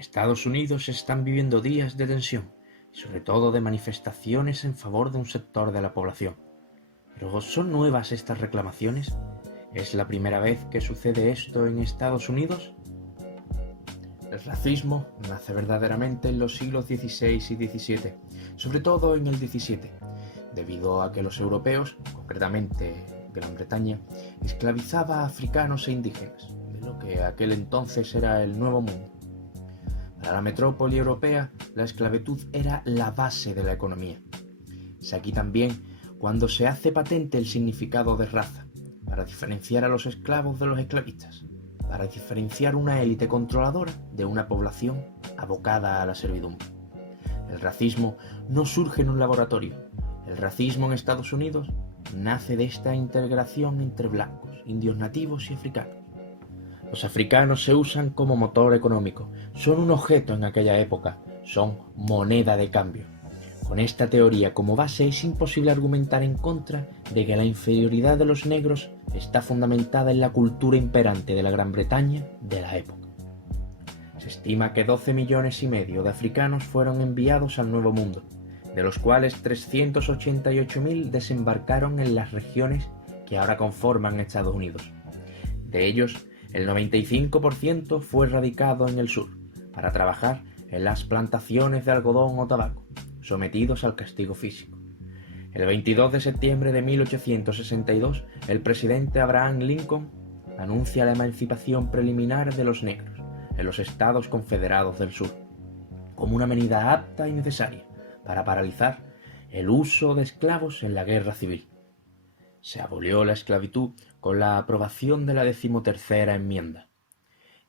Estados Unidos se están viviendo días de tensión y sobre todo de manifestaciones en favor de un sector de la población. ¿Pero son nuevas estas reclamaciones? ¿Es la primera vez que sucede esto en Estados Unidos? El racismo nace verdaderamente en los siglos XVI y XVII, sobre todo en el XVII, debido a que los europeos, concretamente Gran Bretaña, esclavizaba a africanos e indígenas, de lo que aquel entonces era el Nuevo Mundo. Para la metrópoli europea, la esclavitud era la base de la economía. Es aquí también cuando se hace patente el significado de raza, para diferenciar a los esclavos de los esclavistas, para diferenciar una élite controladora de una población abocada a la servidumbre. El racismo no surge en un laboratorio. El racismo en Estados Unidos nace de esta integración entre blancos, indios nativos y africanos. Los africanos se usan como motor económico, son un objeto en aquella época, son moneda de cambio. Con esta teoría como base es imposible argumentar en contra de que la inferioridad de los negros está fundamentada en la cultura imperante de la Gran Bretaña de la época. Se estima que 12,5 millones de africanos fueron enviados al Nuevo Mundo, de los cuales 388.000 desembarcaron en las regiones que ahora conforman Estados Unidos. De ellos, el 95% fue radicado en el sur, para trabajar en las plantaciones de algodón o tabaco, sometidos al castigo físico. El 22 de septiembre de 1862, el presidente Abraham Lincoln anuncia la emancipación preliminar de los negros en los Estados Confederados del Sur, como una medida apta y necesaria para paralizar el uso de esclavos en la guerra civil. Se abolió la esclavitud con la aprobación de la 13ª enmienda.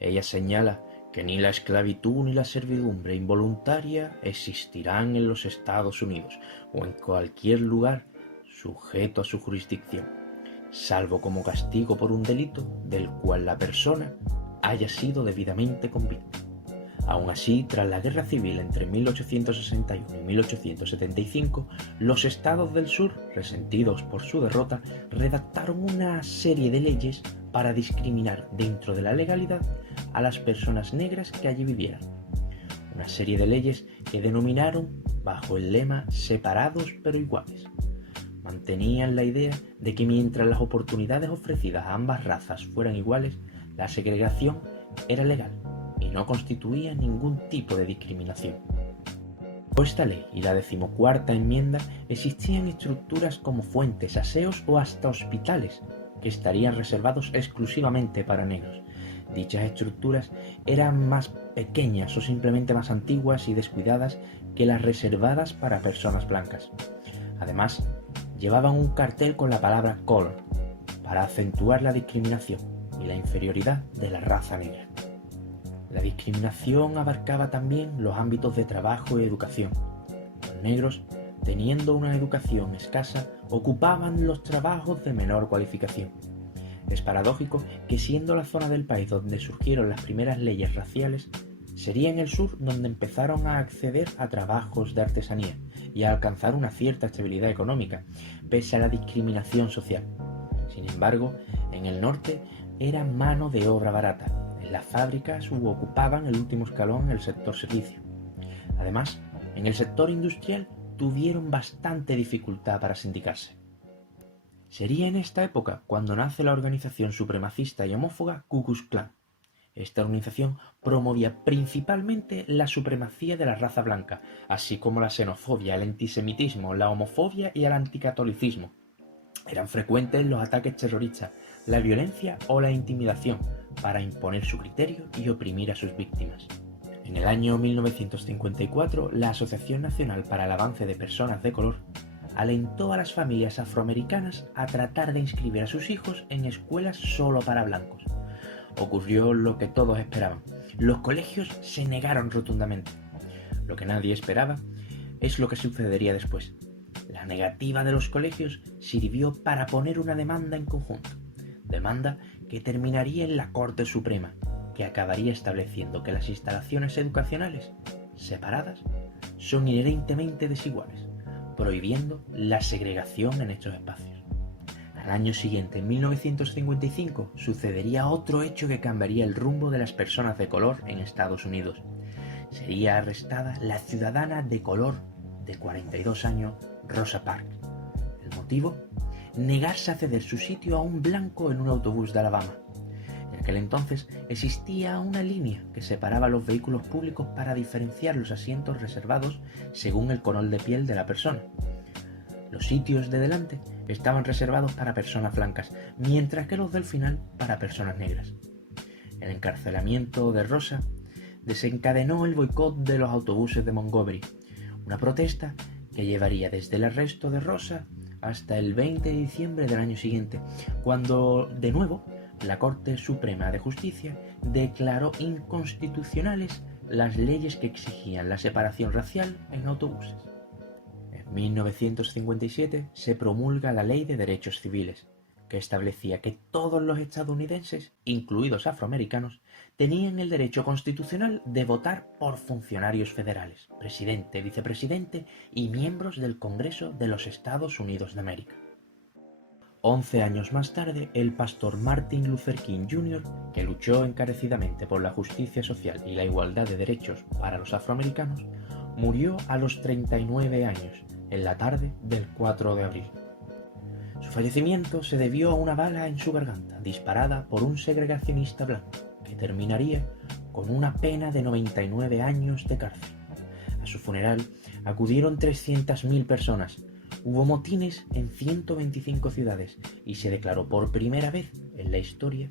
Ella señala que ni la esclavitud ni la servidumbre involuntaria existirán en los Estados Unidos o en cualquier lugar sujeto a su jurisdicción, salvo como castigo por un delito del cual la persona haya sido debidamente convicta. Aún así, tras la Guerra Civil entre 1861 y 1875, los estados del sur, resentidos por su derrota, redactaron una serie de leyes para discriminar dentro de la legalidad a las personas negras que allí vivieran. Una serie de leyes que denominaron bajo el lema separados pero iguales. Mantenían la idea de que mientras las oportunidades ofrecidas a ambas razas fueran iguales, la segregación era legal y no constituía ningún tipo de discriminación. Bajo esta ley y la 14ª enmienda existían estructuras como fuentes, aseos o hasta hospitales que estarían reservados exclusivamente para negros. Dichas estructuras eran más pequeñas o simplemente más antiguas y descuidadas que las reservadas para personas blancas. Además, llevaban un cartel con la palabra color para acentuar la discriminación y la inferioridad de la raza negra. La discriminación abarcaba también los ámbitos de trabajo y educación. Los negros, teniendo una educación escasa, ocupaban los trabajos de menor cualificación. Es paradójico que, siendo la zona del país donde surgieron las primeras leyes raciales, sería en el sur donde empezaron a acceder a trabajos de artesanía y a alcanzar una cierta estabilidad económica, pese a la discriminación social. Sin embargo, en el norte era mano de obra barata. Las fábricas ocupaban el último escalón en el sector servicio. Además, en el sector industrial tuvieron bastante dificultad para sindicarse. Sería en esta época cuando nace la organización supremacista y homófoba Ku Klux Klan. Esta organización promovía principalmente la supremacía de la raza blanca, así como la xenofobia, el antisemitismo, la homofobia y el anticatolicismo. Eran frecuentes los ataques terroristas, la violencia o la intimidación, para imponer su criterio y oprimir a sus víctimas. En el año 1954, la Asociación Nacional para el Avance de Personas de Color alentó a las familias afroamericanas a tratar de inscribir a sus hijos en escuelas solo para blancos. Ocurrió lo que todos esperaban. Los colegios se negaron rotundamente. Lo que nadie esperaba es lo que sucedería después. La negativa de los colegios sirvió para poner una demanda en conjunto. Demanda que terminaría en la Corte Suprema, que acabaría estableciendo que las instalaciones educacionales separadas son inherentemente desiguales, prohibiendo la segregación en estos espacios. Al año siguiente, en 1955, sucedería otro hecho que cambiaría el rumbo de las personas de color en Estados Unidos. sería arrestada la ciudadana de color de 42 años, Rosa Parks. ¿El motivo? Negarse a ceder su sitio a un blanco en un autobús de Alabama. En aquel entonces existía una línea que separaba los vehículos públicos para diferenciar los asientos reservados según el color de piel de la persona. Los sitios de delante estaban reservados para personas blancas, mientras que los del final para personas negras. El encarcelamiento de Rosa desencadenó el boicot de los autobuses de Montgomery, una protesta que llevaría desde el arresto de Rosa hasta el 20 de diciembre del año siguiente, cuando, de nuevo, la Corte Suprema de Justicia declaró inconstitucionales las leyes que exigían la separación racial en autobuses. En 1957 se promulga la Ley de Derechos Civiles, que establecía que todos los estadounidenses, incluidos afroamericanos, tenían el derecho constitucional de votar por funcionarios federales, presidente, vicepresidente y miembros del Congreso de los Estados Unidos de América. 11 años más tarde, el pastor Martin Luther King Jr., que luchó encarecidamente por la justicia social y la igualdad de derechos para los afroamericanos, murió a los 39 años, en la tarde del 4 de abril. Su fallecimiento se debió a una bala en su garganta, disparada por un segregacionista blanco, que terminaría con una pena de 99 años de cárcel. A su funeral acudieron 300.000 personas. Hubo motines en 125 ciudades y se declaró por primera vez en la historia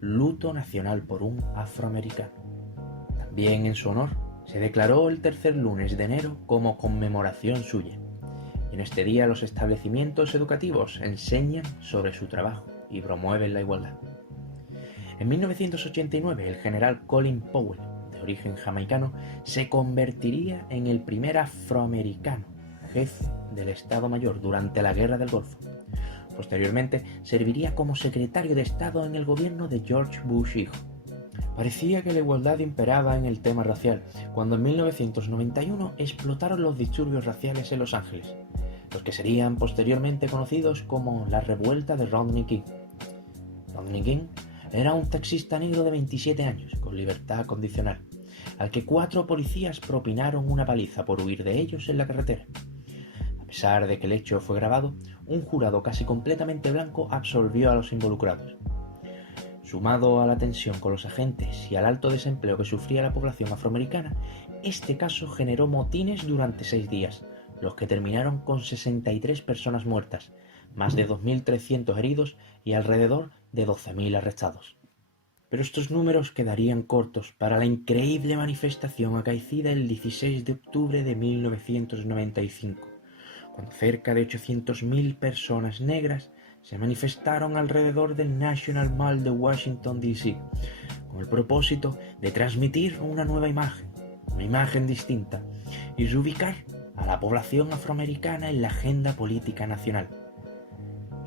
luto nacional por un afroamericano. También en su honor se declaró el tercer lunes de enero como conmemoración suya. En este día los establecimientos educativos enseñan sobre su trabajo y promueven la igualdad. En 1989 el general Colin Powell, de origen jamaicano, se convertiría en el primer afroamericano jefe del Estado Mayor durante la Guerra del Golfo. Posteriormente serviría como secretario de Estado en el gobierno de George Bush hijo. Parecía que la igualdad imperaba en el tema racial, cuando en 1991 explotaron los disturbios raciales en Los Ángeles, los que serían posteriormente conocidos como la revuelta de Rodney King. Rodney King era un taxista negro de 27 años, con libertad condicional, al que 4 policías propinaron una paliza por huir de ellos en la carretera. A pesar de que el hecho fue grabado, un jurado casi completamente blanco absolvió a los involucrados. Sumado a la tensión con los agentes y al alto desempleo que sufría la población afroamericana, este caso generó motines durante 6 días, los que terminaron con 63 personas muertas, más de 2.300 heridos y alrededor de 12.000 arrestados. Pero estos números quedarían cortos para la increíble manifestación acaecida el 16 de octubre de 1995, cuando cerca de 800.000 personas negras se manifestaron alrededor del National Mall de Washington, D.C., con el propósito de transmitir una nueva imagen, una imagen distinta, y reubicar a la población afroamericana en la agenda política nacional.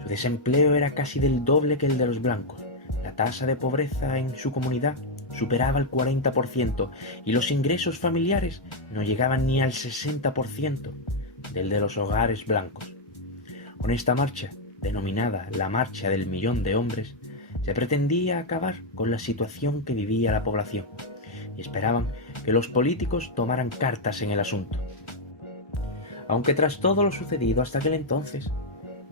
Su desempleo era casi del doble que el de los blancos, la tasa de pobreza en su comunidad superaba el 40% y los ingresos familiares no llegaban ni al 60% del de los hogares blancos. Con esta marcha, denominada la Marcha del Millón de Hombres, se pretendía acabar con la situación que vivía la población y esperaban que los políticos tomaran cartas en el asunto. Aunque tras todo lo sucedido hasta aquel entonces,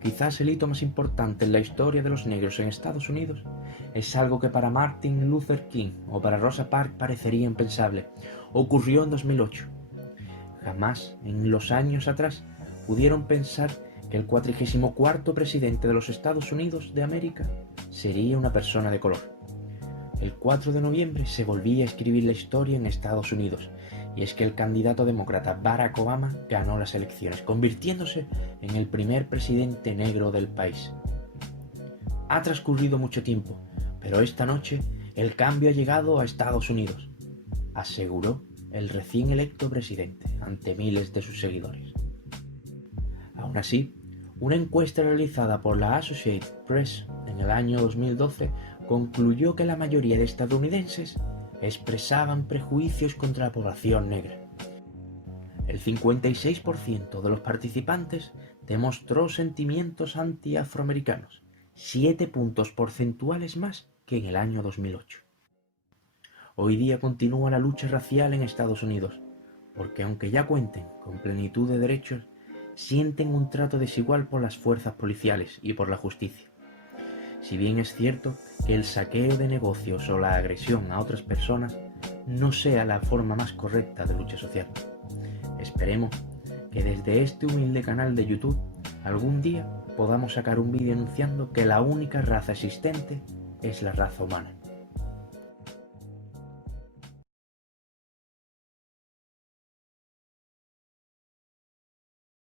quizás el hito más importante en la historia de los negros en Estados Unidos es algo que para Martin Luther King o para Rosa Parks parecería impensable. Ocurrió en 2008. Jamás en los años atrás pudieron pensar que el 44º presidente de los Estados Unidos de América sería una persona de color. El 4 de noviembre se volvía a escribir la historia en Estados Unidos, y es que el candidato demócrata Barack Obama ganó las elecciones, convirtiéndose en el primer presidente negro del país. Ha transcurrido mucho tiempo, pero esta noche el cambio ha llegado a Estados Unidos, aseguró el recién electo presidente ante miles de sus seguidores. Aún así, una encuesta realizada por la Associated Press en el año 2012 concluyó que la mayoría de estadounidenses expresaban prejuicios contra la población negra. El 56% de los participantes demostró sentimientos anti-afroamericanos, 7 puntos porcentuales más que en el año 2008. hoy día continúa la lucha racial en Estados Unidos, porque aunque ya cuenten con plenitud de derechos, sienten un trato desigual por las fuerzas policiales y por la justicia. Si bien es cierto que el saqueo de negocios o la agresión a otras personas no sea la forma más correcta de lucha social, esperemos que desde este humilde canal de YouTube algún día podamos sacar un vídeo anunciando que la única raza existente es la raza humana.